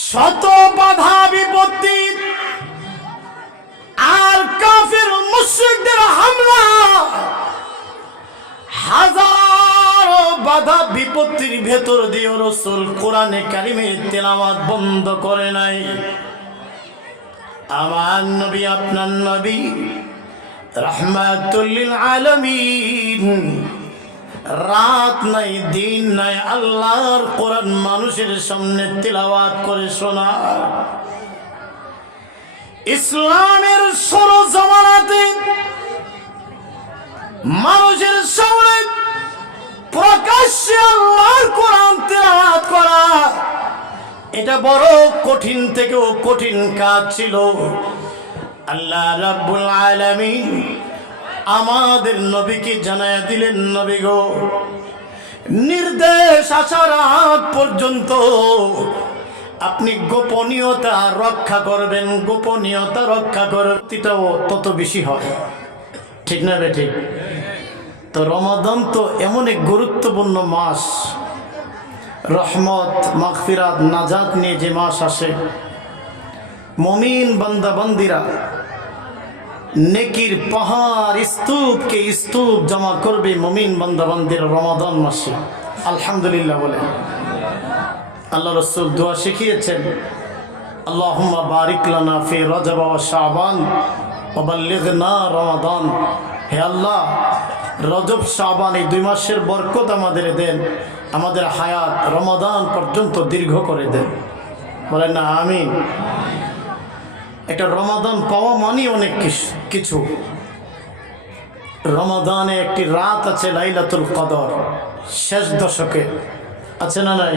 শত বাধা বিপত্তি আর কাফের মুশরিকদের হামলা, হাজারো বাধা বিপত্তির ভেতর দিয়ে রাসূল কোরআনে কারিমের তেলাওয়াত বন্ধ করে নাই। আমার নবী, আপনার নবী রাহমাতুল লিল আলামিন, রাত নাই দিন নাই আল্লাহর কোরআন মানুষের সামনে তেলাওয়াত করে শোনায়। ইসলামের সরজমানাতে মানুষের সামনে প্রকাশ্যে আল্লাহর কোরআন তেলাওয়াত করা, এটা বড় কঠিন থেকেও কঠিন কাজ ছিল। আল্লাহ রাব্বুল আলামিন আমাদের নবীকে জানায়া দিলেন, নবী গো, নির্দেশ আসার আগ পর্যন্ত আপনি গোপনীয়তা রক্ষা করবেন। গোপনীয়তা রক্ষা করতেও তত বেশি হয়, ঠিক না বে ঠিক? তো রমাদান তো এমন এক গুরুত্বপূর্ণ মাস, রহমত মাগফিরাত নাজাত নিয়ে যে মাস আসে, মুমিন বান্দা বান্দিরা নেকির পাহাড় স্তূপকে স্তূপ জমা করবে মুমিন বান্দা বান্দিরা রমাদান মাসে। আলহামদুলিল্লাহ বলে আল্লাহ রাসূল দোয়া শিখিয়েছেন, আল্লাহুম্মা বারিক লানা ফি রজব ওয়া শাবান ওয়া বাল্লিগনা রমাদান। হে আল্লাহ, রজব শাবান এই 2 মাসের বরকত আমাদের দেন, আমাদের হায়াত রমাদান পর্যন্ত দীর্ঘ করে দেন। বলেন না আমিন। একটা রমাদান পাওয়া মানে অনেক কিছু। রমাদানে একটি রাত আছে লাইলাতুল কদর, শেষ দশকে আছে না নাই?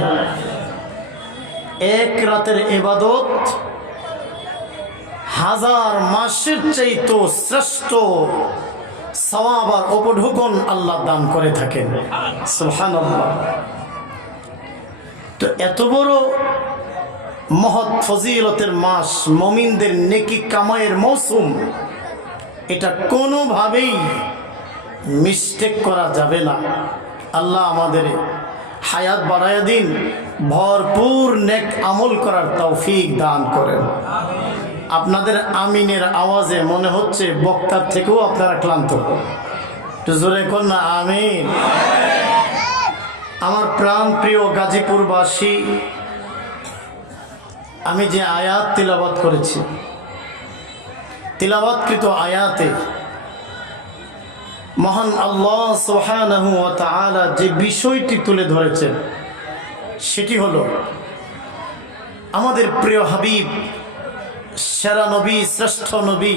এক রাতের ইবাদত 1000 মাসের চাইতে শ্রেষ্ঠ সওয়াব আর উপঢৌকন আল্লাহ দান করে থাকেন। সুবহানাল্লাহ। তো এত বড় মহৎ ফজিলতের মাস, মুমিনদের নেকি কামাইয়ের মৌসুম, এটা কোনোভাবেই মিস্টেক করা যাবে না। আল্লাহ আমাদের হায়াত বাড়ায় দিন, ভরপুর নেক আমল করার তৌফিক দান করেন। আপনাদের আমিনের আওয়াজে মনে হচ্ছে বক্তার থেকেও আপনারা ক্লান্ত। একটু জোরে কর না আমিন। আমার প্রাণ প্রিয় গাজীপুরবাসী, আমি যে আয়াত তিলাওয়াত করেছি, তিলাওয়াতকৃত আয়াতে মহান আল্লাহ সুবহানাহু ওয়া তাআলা যে বিষয়টি তুলে ধরেছেন সেটি হলো আমাদের প্রিয় হাবিব, সেরা নবী, শ্রেষ্ঠ নবী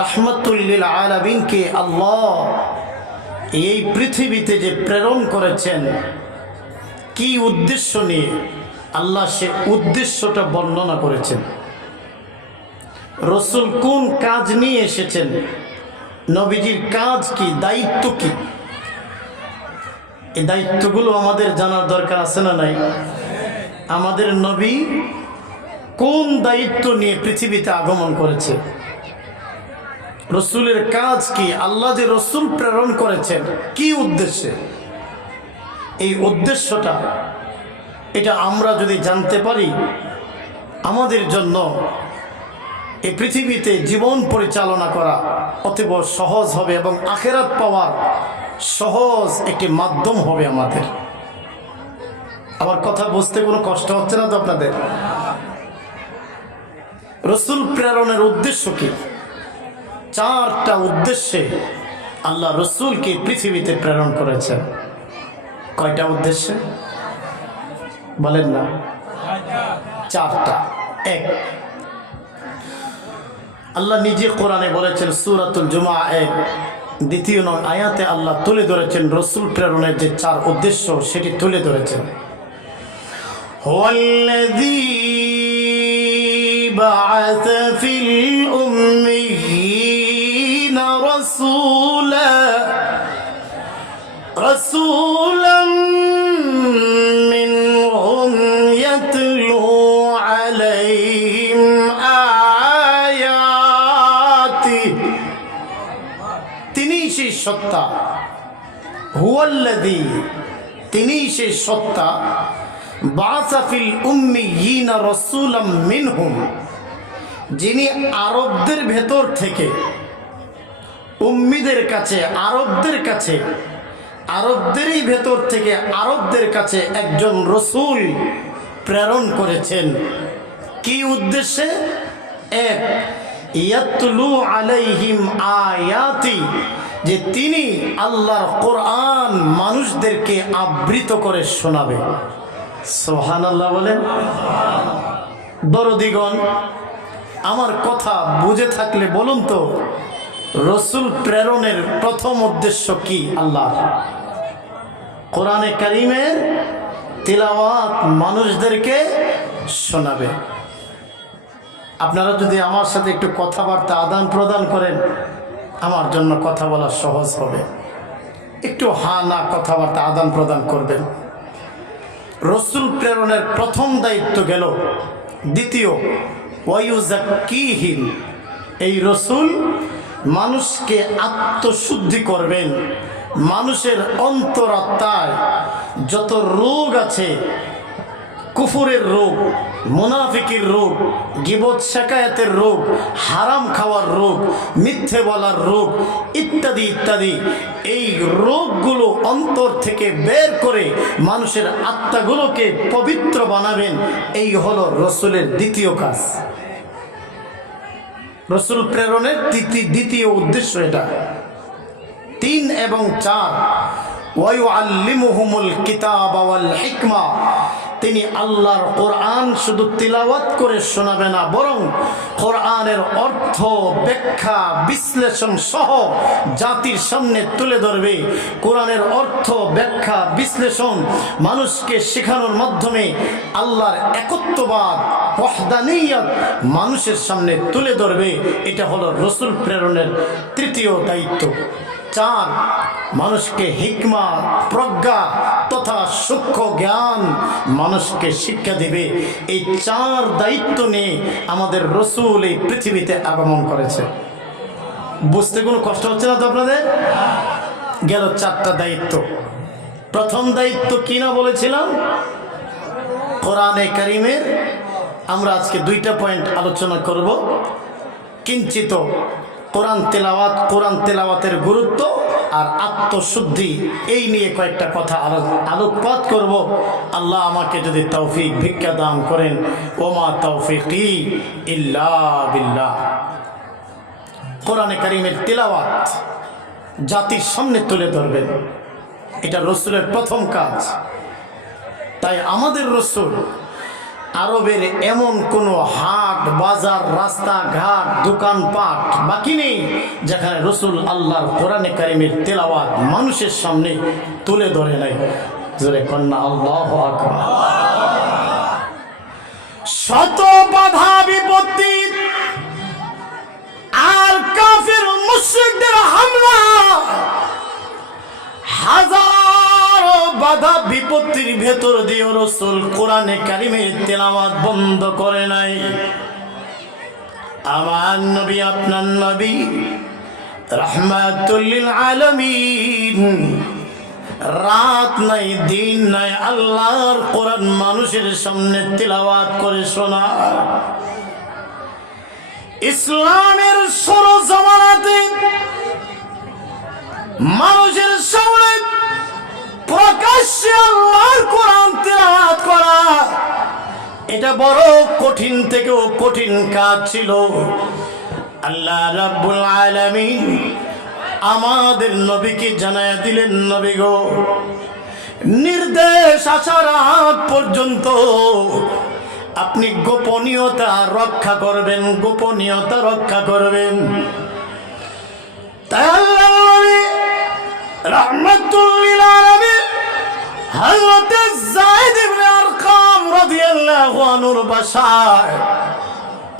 রাহমাতুল লিল আলামিনকে আল্লাহ এই পৃথিবীতে যে প্রেরণ করেছেন, কি উদ্দেশ্য নিয়ে আল্লাহ সে উদ্দেশ্যটা বর্ণনা করেছেন। রাসূল কোন কাজ নিয়ে এসেছেন, নবীজির কাজ কি, দায়িত্ব কি, এই দায়িত্বগুলো আমাদের জানার দরকার আছে না নাই? আমাদের নবী কোন দায়িত্ব নিয়ে পৃথিবীতে আগমন করেছে, রাসূলের কাজ কি, আল্লাহ যে রাসূল প্রেরণ করেছেন কি উদ্দেশ্যে, এই উদ্দেশ্যটা এটা আমরা যদি জানতে পারি, আমাদের জন্য এই পৃথিবীতে জীবন পরিচালনা করা অতীব সহজ হবে এবং আখিরাত পাওয়ার সহজ একটি মাধ্যম হবে আমাদের। আমার কথা বুঝতে কোনো কষ্ট হচ্ছে না তো আপনাদের? রাসূল প্রেরণের উদ্দেশ্য কি? 4টা উদ্দেশ্যে আল্লাহ রাসূলকে পৃথিবীতে প্রেরণ করেছেন। কয়টা উদ্দেশ্যে বলেন না? 4টা। 1, আল্লাহ নিজে কোরআনে বলেছেন, সূরাতুল জুমআ এর 2 নং আয়াতে আল্লাহ তুলে ধরেছেন রাসূল প্রেরণের যে 4 উদ্দেশ্য, সেটি তুলে ধরেছেন। হুয়াল্লাযী বা'আসা ফিল উম্মিয়িনা রাসূলান মিনহুম ইয়াতলু আলাইহিম আয়াতিহি। তিনি সেই সত্তা, হুয়াল্লাযী, তিনি সেই সত্তা, বাআসা ফিল উম্মিয়িনা রাসূলাম মিনহুম, যিনি আরবদের ভেতর থেকে উম্মিদের কাছে, আরবদেরই ভেতর থেকে আরবদের কাছে একজন রসূল প্রেরণ করেছেন। কি উদ্দেশ্যে? এক, ইয়াতলু আলাইহিম আয়াতি, যে তিনি আল্লাহর কোরআন মানুষদেরকে আবৃত করে শোনাবে। সুবহানাল্লাহ বলেন। দরদিগণ, আমার কথা বুঝে থাকলে বলুন তো, রসূল প্রেরণের প্রথম উদ্দেশ্য কি? আল্লাহ কোরআনে কারীমের তিলাওয়াত মানুষদেরকে শোনাবে। আপনারা যদি আমার সাথে একটু কথাবার্তা আদান প্রদান করেন, আমার জন্য কথা বলা সহজ হবে। একটু হা না কথাবার্তা আদান প্রদান করবেন। রসূল প্রেরণের প্রথম দায়িত্ব গেল। দ্বিতীয়, ওয়ায়ুযাক্কিহিম, এই রসূল মানুষকে আত্মশুদ্ধি করবেন। মানুষের অন্তরাত্মায় যত রোগ আছে, কুফরের রোগ, মুনাফিকের রোগ, গীবত শিকায়াতের রোগ, হারাম খাওয়ার রোগ, মিথ্যে বলার রোগ ইত্যাদি ইত্যাদি, এই রোগগুলো অন্তর থেকে বের করে মানুষের আত্মাগুলোকে পবিত্র বানাবেন। এই হলো রসূলের দ্বিতীয় কাজ। রসূল প্রেরণের দ্বিতীয় উদ্দেশ্য এটা। 3 এবং 4, ওয়ায়ুআল্লিমুহুমুল কিতাবা ওয়াল হিকমা, তিনি আল্লাহর কোরআন শুধু তিলাওয়াত করে শোনাবে না, বরং কোরআনের অর্থ, ব্যাখ্যা, বিশ্লেষণ সহ জাতির সামনে তুলে ধরবে। কোরআনের অর্থ, ব্যাখ্যা, বিশ্লেষণ মানুষকে শেখানোর মাধ্যমে আল্লাহর একত্ববাদ, ওয়াহদানিয়ত মানুষের সামনে তুলে ধরবে। এটা হলো রসূল প্রেরণের তৃতীয় দায়িত্ব। 4, মানুষকে হিকমা, প্রজ্ঞা তথা সূক্ষ্ম জ্ঞান মানুষকে শিক্ষা দিবে। এই 4 দায়িত্ব নিয়ে আমাদের রসূল এই পৃথিবীতে আগমন করেছে। বুঝতে কোনো কষ্ট হচ্ছে না তো আপনাদের? গেল 4টা দায়িত্ব। প্রথম দায়িত্ব কি না বলেছিলাম? কোরআনে কারীমের আমরা আজকে 2টা পয়েন্ট আলোচনা করব। কিঞ্চিত কোরআন তেলাওয়াতের গুরুত্ব আর আত্মশুদ্ধি, এই নিয়ে কয়েকটা কথা আলোকপাত করব। আল্লাহ আমাকে যদি তৌফিক ভিক্ষা দান করেন। ওমা তৌফিকি ইল্লা বিল্লাহ। কোরআনে কারীমের তেলাওয়াত জাতির সামনে তুলে ধরবেন, এটা রসূলের প্রথম কাজ। তাই আমাদের রসূল আরবের এমন কোনো হাট, বাজার, রাস্তাঘাট, দোকানপাট বাকি নেই যেখানে রসূল আল্লাহর কোরআনে কারীমের তেলাওয়াত মানুষের সামনে তুলে ধরে নাই। জোরে কন্যা আল্লাহু আকবার। শত বাধা বিপত্তি আর কাফির মুশরিকদের হামলা, হাজারো বাধা বিপত্তির ভেতর দিয়ে রসূল কোরআনে কারীমের তেলাওয়াত বন্ধ করে নাই। আমার নবী, আপনার নবী রাহমাতুল লিল আলামিন, রাত নাই দিন নাই আল্লাহর কোরআন মানুষের সামনে তেলাওয়াত করে শোনা। ইসলামের সরজমানাতে মানুষের সামনে প্রকাশ্যে আল্লাহর কোরআন তেলাওয়াত করা, এটা বড় কঠিন থেকেও কঠিন কাজ ছিল। আল্লাহ রাব্বুল আলামিন আমাদের নবীকে জানায়া দিলেন, নবী গো, নির্দেশ আসার আগ পর্যন্ত আপনি গোপনীয়তা রক্ষা করবেন, গোপনীয়তা রক্ষা করবেন। তাই আল্লাহ নবী রাহমাতুল লিল আলামিন হযরত যায়েদ ইবনে আরকাম রাদিয়াল্লাহু আনহুর বাসায়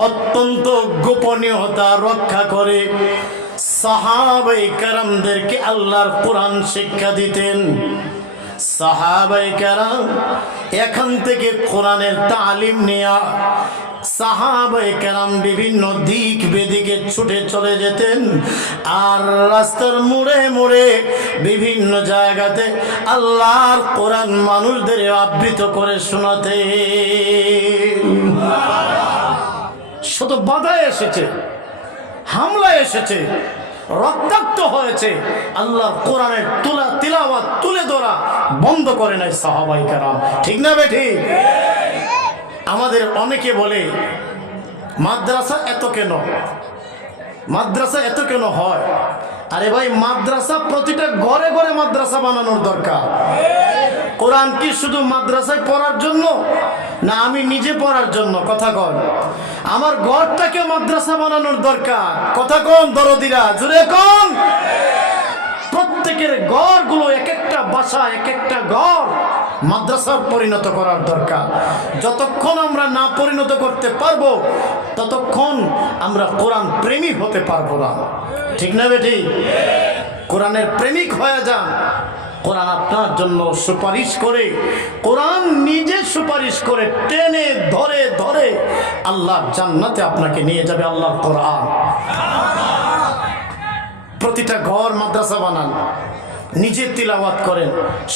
অত্যন্ত গোপনীয়তা রক্ষা করে সাহাবায়ে কেরামদেরকে আল্লাহর কোরআন শিক্ষা দিতেন। সাহাবায়ে কেরাম এখান থেকে কোরআনের তালিম নেয়া, সাহাবায়ে কেরাম বিভিন্ন দিক বেদিকে ছুটে চলে যেতেন আর রাস্তার মোড়ে মোড়ে বিভিন্ন জায়গাতে আল্লাহর কোরআন মানুষদের আবৃত করে শোনাতেন। শত বাধা এসেছে, হামলা এসেছে, রক্তাক্ত হয়েছে, আল্লাহর কোরআনের তিলাওয়াত তুলে ধরা বন্ধ করে নাই সাহাবায়ে কেরাম। ঠিক না বেঠিক? আমাদের অনেকে বলে মাদ্রাসা এত কেন, মাদ্রাসা এত কেন হয়? আরে ভাই, মাদ্রাসা প্রতিটা ঘরে ঘরে মাদ্রাসা বানানোর দরকার। কোরআন কি শুধু মাদ্রাসায় পড়ার জন্য, না আমি নিজে পড়ার জন্য? কথা কন। আমার ঘরটাকে মাদ্রাসা বানানোর দরকার। কথা কন দরদিরা, জুড়ে কন। প্রত্যেকের ঘরগুলো এক একটা বাসা, এক একটা ঘর মাদ্রাসার পরিণত করার দরকার। যতক্ষণ আমরা না পরিণত করতে পারবো ততক্ষণ আমরা কোরআন প্রেমিক হতে পারবো না। ঠিক না বেটি? কোরআনের প্রেমিক হয়ে যান। কোরআন আপনার জন্য সুপারিশ করে, কোরআন নিজে সুপারিশ করে টেনে ধরে ধরে আল্লাহর জান্নাতে আপনাকে নিয়ে যাবে আল্লাহর কোরআন। প্রতিটা ঘর মাদ্রাসা বানান, নিজে তিলাওয়াত করেন,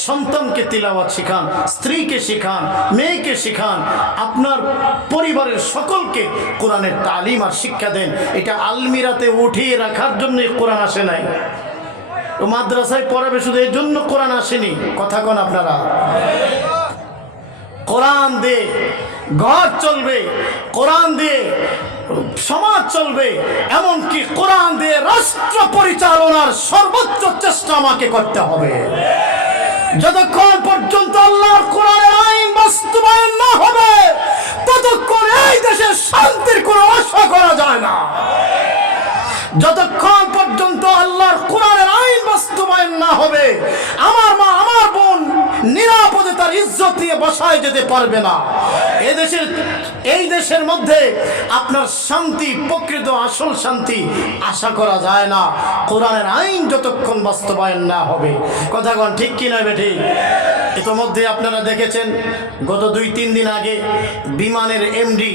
সন্তানকে তিলাওয়াত শিখান, স্ত্রীকে শিখান, মেয়েকে শিখান, আপনার পরিবারের সকলকে কোরআনের তালিম আর শিক্ষা দেন। এটা আলমিরাতে উঠিয়ে রাখার জন্য কোরআন আসে নাই, মাদ্রাসায় পড়াবে শুধু এই জন্য কোরআন আসেনি। কথা কন আপনারা। কোরআন দিয়ে ঘর চলবে, কোরআন দিয়ে সমাজ চলবে, এমনকি কোরআন দিয়ে রাষ্ট্র পরিচালনার সর্বোচ্চ চেষ্টা আমাকে করতে হবে। যতক্ষণ পর্যন্ত আল্লাহর কোরআনের আইন বাস্তবায়ন না হবে ততক্ষণ এই দেশে শান্তির কোনো আশা করা যায় না। যতক্ষণ পর্যন্ত আল্লাহর কোরআনের আইন বাস্তবায়ন না হবে আমার মা, আমার বোন নিরাপদে তার ইজ্জত নিয়ে বসায় যেতে পারবে না। এই দেশের মধ্যে আপনার শান্তি, প্রকৃত আসল শান্তি আশা করা যায় না কোরআনের আইন যতক্ষণ বাস্তবায়ন না হবে। কথা কন ঠিক কি নয় বেঠি? ইতোমধ্যে আপনারা দেখেছেন গত 2-3 দিন আগে বিমানের এমডি,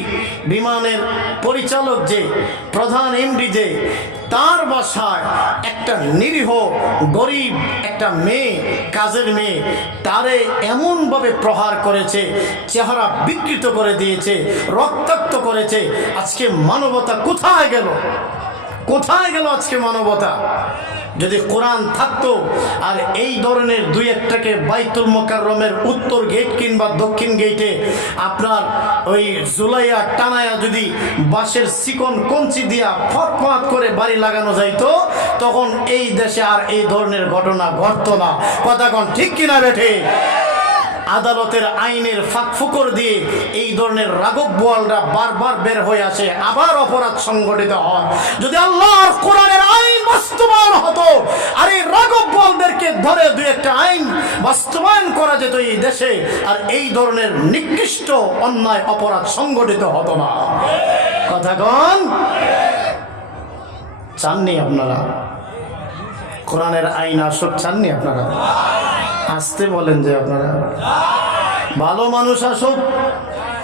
বিমানের পরিচালক যে প্রধান এমডি যে, তার বাসায় একটা নিরীহ গরিব একটা মেয়ে, কাজের মেয়ে, তারে এমনভাবে প্রহার করেছে, চেহারা বিকৃত করে দিয়েছে, রক্তাক্ত করেছে। আজকে মানবতা কোথায় গেল? কোথায় গেল আজকে মানবতা? যদি কোরআন থাকতো আর এই ধরনের 2-1টাকে বাইতুল মোকাররমের উত্তর গেট কিংবা দক্ষিণ গেটে আপনার ওই জুলাইয়া টানায়া যদি বাঁশের চিকন কঞ্চি দিয়া ফটফট করে বাড়ি লাগানো যাইতো, তখন এই দেশে আর এই ধরনের ঘটনা ঘটতো না। কথা কন ঠিক কিনা বেঠে? আদালতের আইনের ফাঁকফোকর দিয়ে এই ধরনের রাঘব বোয়ালরা বারবার বের হয়ে আসে, আবার অপরাধ সংগঠিত হয়। যদি আল্লাহর কোরআনের আইন বাস্তবায়ন হতো আর এই রাঘব বোয়ালদেরকে ধরে 2-1টা আইন বাস্তবায়ন করা যেত এই দেশে, আর এই ধরনের নিকৃষ্ট অন্যায় অপরাধ সংগঠিত হতো না। কথা কন চাননি আপনারা? কোরআনের আইন আসুক চাননি আপনারা? আসতে বলেন যে আপনারা ভালো মানুষ আসুক,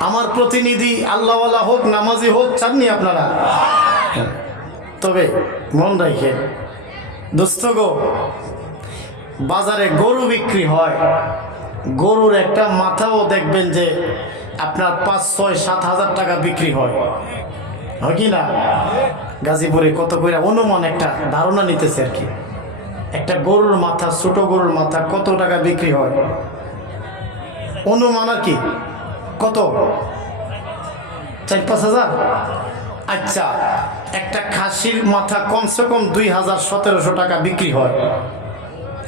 আমার প্রতিনিধি আল্লাহওয়ালা হোক, নামাজি হোক, চাননি আপনারা? তবে মন রাখে দোস্ত গো, বাজারে গরু বিক্রি হয়, গরুর একটা মাথাও দেখবেন যে আপনার 5-6-7 হাজার টাকা বিক্রি হয় কি না? গাজীপুরে কত করে অনুমান একটা ধারণা নিতেছে আর কি, একটা গরুর মাথা, ছোট গরুর মাথা কত টাকা বিক্রি হয় অনুমান আর কি? কত? 4-5 হাজার? আচ্ছা, একটা খাসির মাথা কমসে কম 2000-1700 টাকা বিক্রি হয়,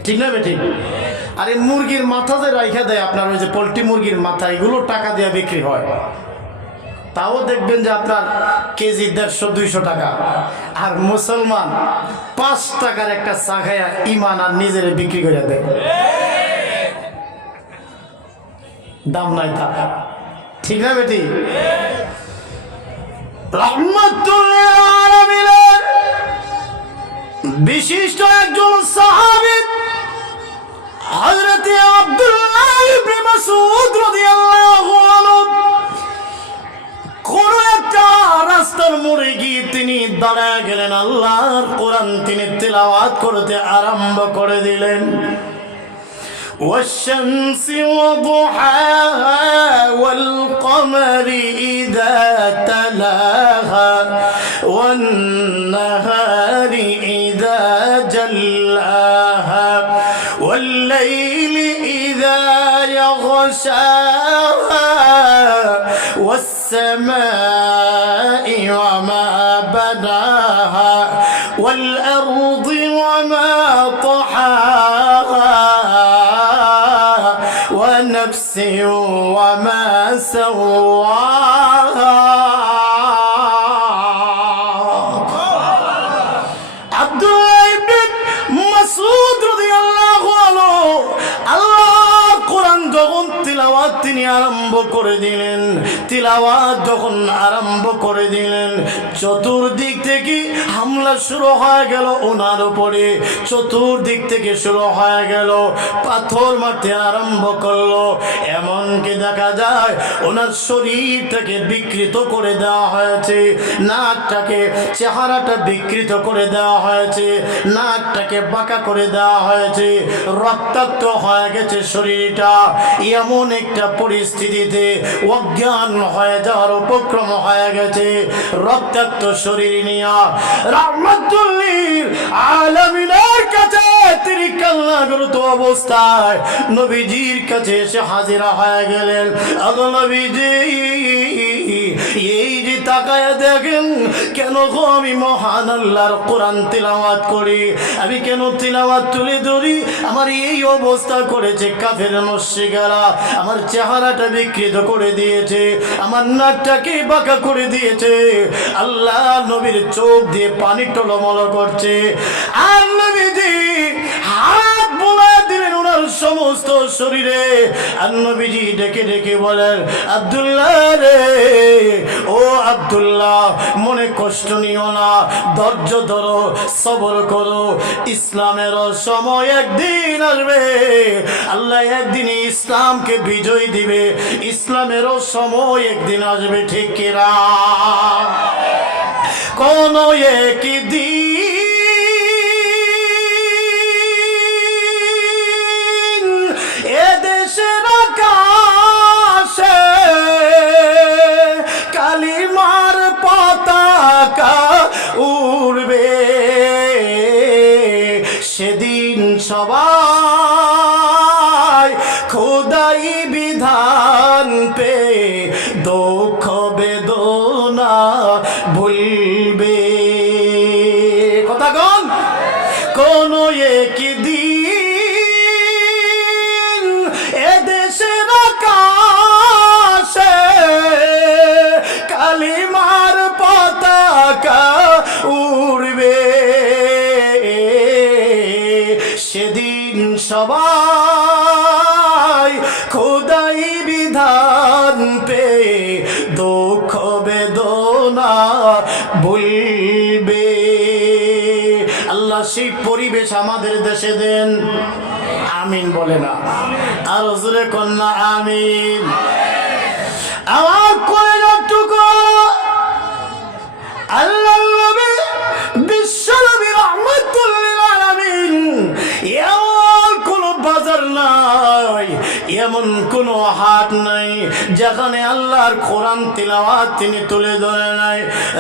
ঠিক না বেটি? আর এই মুরগির মাথা যে রাইখা দেয় আপনার, ওই যে পোলট্রি মুরগির মাথা, এগুলো টাকা দিয়ে বিক্রি হয়। তাও দেখবেন যে আপনার কেজি 150-200 টাকা। আর মুসলমান 5 টাকার একটা চা খায়া ইমান আর নিজের বিক্রি করে দেয়, দাম নাই তার, ঠিক না বেটি? রহমাতুল্লিল আলামিনের বিশিষ্ট একজন সাহাবী হযরত আব্দুল্লাহ ইবনে মাসউদ রাদিয়াল্লাহু আনহু কোন একটা রাস্তার মোড়ে গিয়ে তিনি দাঁড়ায় গেলেন, আল্লাহর কোরআন তিনি তেলাওয়াত করতে আরম্ভ করে দিলেন। والشمس وضحاها والقمر إذا تلاها والنهار إذا جلاها والليل إذا يغشاها والسماء وما بناها والأرض وما طحاها ونفس وما سواها عبد الله بن مسعود رضي الله عنه আল্লাহ কোরআন যখন তিলাওয়াত তিনি আরম্ভ করে দিলেন, তিলাওয়াত যখন আরম্ভ করে দিলেন, চতুর্দিক থেকে হামলা শুরু হয়ে গেল ওনার উপরে। চতুর্দিক থেকে শুরু হয়ে গেল, পাথর মারতে আরম্ভ করলো। এমনকি দেখা যায় ওনার শরীরটাকে বিকৃত করে দেওয়া হয়েছে, নাকটাকে, চেহারাটা বিকৃত করে দেওয়া হয়েছে, নাকটাকে বাঁকা করে দেওয়া হয়েছে, রক্তাক্ত হয়ে গেছে শরীরটা। এমন একটা পরিস্থিতিতে অজ্ঞান হয়ে যাওয়ার উপক্রম হয়ে গেছে। রক্তাক্ত শরীর নিয়ে রাহমাতুল লিল আলামিনের কাছে তিনি কান্নারত অবস্থায় নবীজির কাছে এসে হাজিরা হয়ে গেলেন। আগো নবীজি, এই যে তাকায় দেখেন, কেন গো আমি মহান আল্লাহর কোরআন তিলাওয়াত করি, আমি কেন তিলাওয়াত তুলে ধরি, আমার এই অবস্থা করেছে কাফের মুশরিকরা। আমার চেহারাটা বিকৃত করে দিয়েছে, আমার নাকটাকে বাঁকা করে দিয়েছে। আল্লাহ নবীর চোখ দিয়ে পানি টলমল করছে। আর নবীজি হাত বোলায় দিলেন ওনার সমস্ত শরীরে। আর নবীজি ডেকে ডেকে বলেন, আব্দুল্লাহ রে, ও আব্দুল্লাহ, মনে কষ্ট নিও না, ধৈর্য ধরো, সবর করো। ইসলামের সময় একদিন আসবে, আল্লাহ একদিন ইসলামকে বিজয় দিবে। ইসলামেরও সময় একদিন আসবে, ঠিক কিনা? কোন একদিন এদেশের আকাশে কালিমার পতাকা উড়বে। সেদিন সবাই খোদাই বিধান পে দুঃখ বেদনা ভুলবে। কথা কন, কোন একদিন এদেশের আকাশে কালিমার পতাকা উড়বে। সেদিন সবাই খোদাই বিধান পে দুঃখ বেদনা ভুলবে। আল্লাহ সেই পরিবেশ আমাদের দেশে দেন, আমিন বলে না? আর জোরে কন্যা আমিন। আমার কলেজাটুকু আল্লাহ নবী বিশ্ব নবী রাহমাতুল লিল আলামিন, এমন কোন বাজার নাই, এমন কোন হাট নাই যেখানে আল্লাহর কোরআন তিলাওয়াত তিনি তুলে ধরে নাই।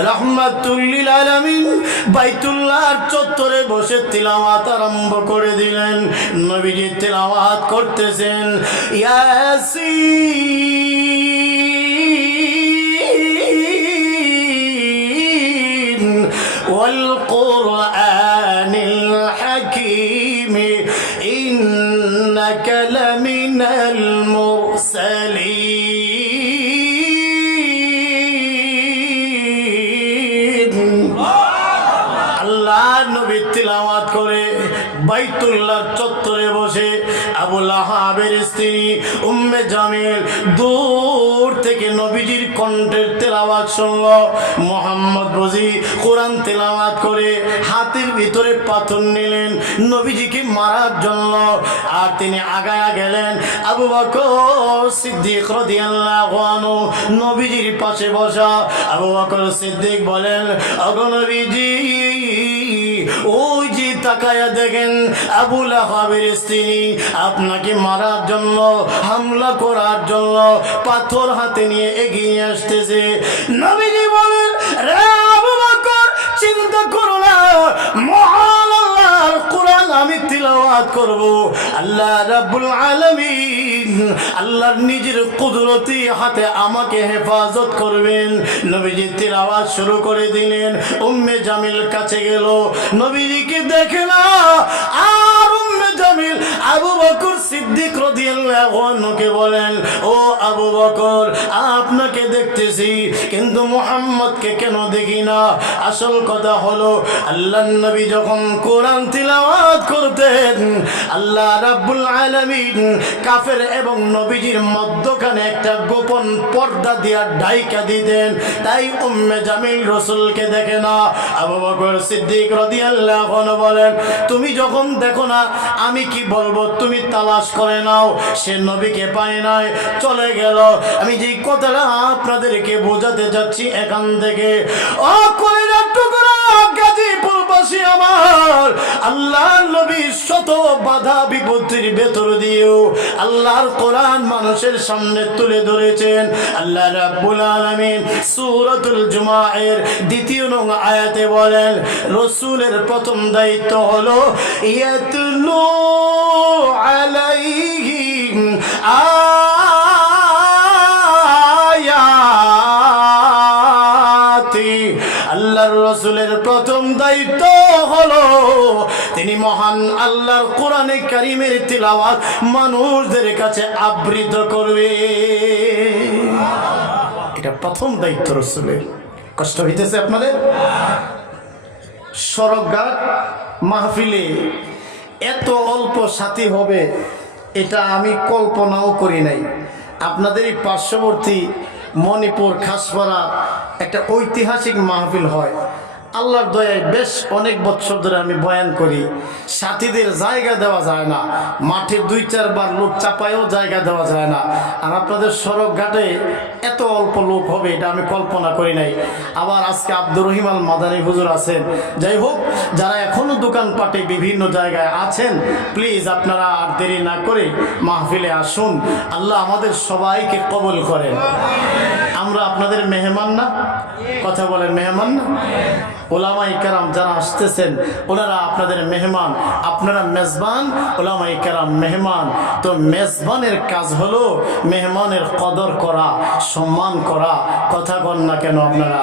রাহমাতুল লিল আলামিন বাইতুল্লাহর চত্বরে বসে তিলাওয়াত আরম্ভ করে দিলেন। নবীজি তিলাওয়াত করতেছেন, ইয়াসিন ওয়াল কুরআনিল হাকীম ইন্নাকা লামিনাল মুরসালিন। আল্লাহ নবী তিলাওয়াত করে বাইতুল্লাহর চত্বরে বসে আবু লাহাবের স্ত্রী উম্মে জামিল দূর থেকে নবীজির কণ্ঠের তেলাওয়াত শুনলো। মোহাম্মদ বুঝি কোরআন তেলাওয়াত করে হাতের ভিতরে পাথর নিলেন নবীজিকে মারার জন্য। আর তিনি আগায়া গেলেন। আবু বকর সিদ্দিক রাদিয়াল্লাহু আনহু নবীজির পাশে বসা। আবু বকর সিদ্দিক বলেন, ওগো নবীজি, ওই যে তাকায়া দেখেন আবু লাহাবের স্ত্রী আপনাকে মারার জন্য, হামলা করার জন্য পাথর হাতে নিয়ে এগিয়ে আসতেছে। নবীজি বলেন, রে আবু বকর, চিন্তা করো না, মহান আল্লাহর কোরআন আমি তিলাওয়াত করব। আল্লাহ রাব্বুল আলামিন আল্লাহর নিজের কুদরতি হাতে আমাকে হেফাজত করবেন। নবীজি তিলাওয়াত শুরু করে দিলেন। উম্মে জামিল কাছে গেল, নবীজিকে দেখে না। আর উম্মে জামিল আবু বকর সিদ্দিক রাদিয়াল্লাহু আনহুকে বলেন, ও আবু বকর, আপনাকে দেখতেছি কিন্তু মুহাম্মদকে কেন দেখি না? আসল কথা হলো, আল্লাহর নবী যখন কোরআন তিলাওয়াত করতেন, আল্লাহ রাব্বুল আলামিন কাফের এবং নবীজির মধ্যখানে একটা গোপন পর্দা দিয়া ঢাইকা দিতেন। তাই উম্মে জামিল রাসূলকে দেখে না। আবু বকর সিদ্দিক রাদিয়াল্লাহু আনহু বলেন, তুমি যখন দেখো না আমি কি বলবো, তুমি তালাশ করে নাও। সে নবীকে পায় নাই, চলে গেল। আমি যে কথাটা আপনাদেরকে বোঝাতে যাচ্ছি এখান থেকে, ও কলিজার টুকরা গাজীপুরবাসী আমার, আল্লাহর নবী শত বাধা বিপত্তির ভেতর দিয়েও আল্লাহর কোরআন মানুষের সামনে তুলে ধরেছেন। আল্লাহ রাব্বুল আলামিন সূরাতুল জুমায়ের ২য় নং আয়াতে বলেন, রাসূলের প্রথম দায়িত্ব হলো ইয়াতলু আলাইহিম আয়াতি। আল্লাহর রাসূলের প্রথম দায়িত্ব হলো তিনি মহান আল্লাহর কোরআনে কারীমের তিলাওয়াত মানুষদের কাছে আবৃত করবে। এটা প্রথম দায়িত্ব রাসূলের। কষ্ট হইতেছে আপনাদের? সরগঘাট মাহফিলে এত অল্প সাথী হবে এটা আমি কল্পনাও করি নাই। আপনাদের এই পার্শ্ববর্তী মণিপুর খাসপাড়া একটা ঐতিহাসিক মাহফিল হয়। আল্লাহর দয়ায় বেশ অনেক বছর ধরে আমি বয়ান করি। সাথীদের জায়গা দেওয়া যায় না, মাঠে ২-৪ বার লোক চাপায়ও জায়গা দেওয়া যায় না। আর আপনাদের সড়কঘাটে এত অল্প লোক হবে এটা আমি কল্পনা করি নাই। আবার আজকে আব্দুর রহিম আল মাদানী হুজুর আছেন। যাই হোক, যারা এখনো দোকানপাটে বিভিন্ন জায়গায় আছেন, প্লিজ আপনারা আর দেরি না করে মাহফিলে আসুন। আল্লাহ আমাদের সবাইকে কবুল করেন। আমরা আপনাদের মেহমান না? কথা বলেন, মেহমান না? ওলামায়ে কেরাম যারা আসতেছেন ওনারা আপনাদের মেহমান, আপনারা মেজবান, ওলামায়ে কেরাম মেহমান। তো মেজবানের কাজ হলো মেহমানের কদর করা, সম্মান করা। কথা বল না কেন আপনারা?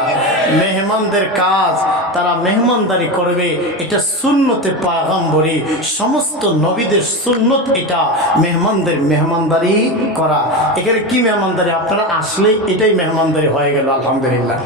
মেহমানদের কাজ তারা মেহমানদারি করবে, এটা সুন্নতে পয়গম্বরী, সমস্ত নবীদের সুন্নত এটা, মেহমানদের মেহমানদারি করা। এখানে কি মেহমানদারি? আপনারা আসলে এটাই মেহমানদারি হয়ে গেল, আলহামদুলিল্লাহ।